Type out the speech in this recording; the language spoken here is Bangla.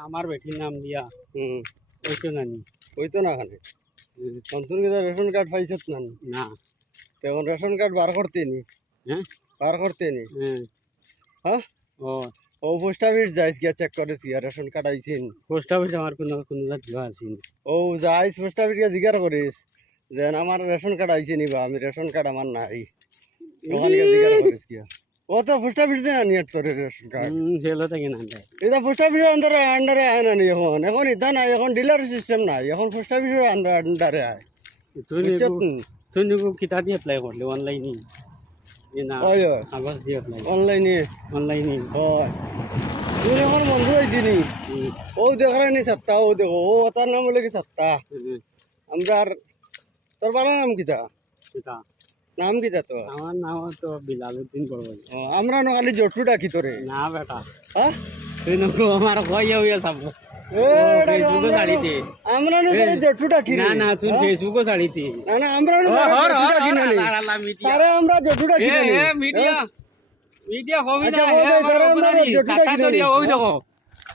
আমার বেটির নাম দিয়া। হুম। ওইতো নানি। হইতো না খানে নতুন কিনা রেশন কার্ড পাইছত না। না তখন রেশন কার্ড বার করতে নি হ্যাঁ? বার করতে নি হ্যাঁ ও। ও পোস্ট অফিস যাইস গিয়া চেক করেছি আর রেশন কার্ড আইসিন পোস্ট অফিস আমার কোনো কোনো যোৱা আছিল ও যাইস পোস্ট অফিস গিয়া জিজ্ঞাসা করিস যে আমার রেশন কার্ড আইসি নিবা আমি রেশন কার্ড আমার নাই। ওখানে গিয়া জিজ্ঞাসা করিস গিয়া। পোস্ট না নি এখন। এখন এখন ডিলার সিস্টেম নাই। এখন পোস্ট তুই কিতা দিয়ে এপ্লাই করলি? অনলাইনে কাগজ দিয়ে এপ্লাই অনলাইনে অনলাইনে হয়। তুই এখন বন্ধু হয়েছিনি ও দেখার নি সাত্তা ও দেখো। ও তার নাম হলে কি সাত্তা আমরা তোর বাবার নাম কিতা? কিতা? নাম কিতা তো আমার নাম তো বিলালুদ্দিন বড়বাই ও, আমরা ন খালি জটু ডাকি তোরে। না বেটা। হ্যাঁ তুই নকো আমার কইয়া হইয়া নি। মিডিয়া।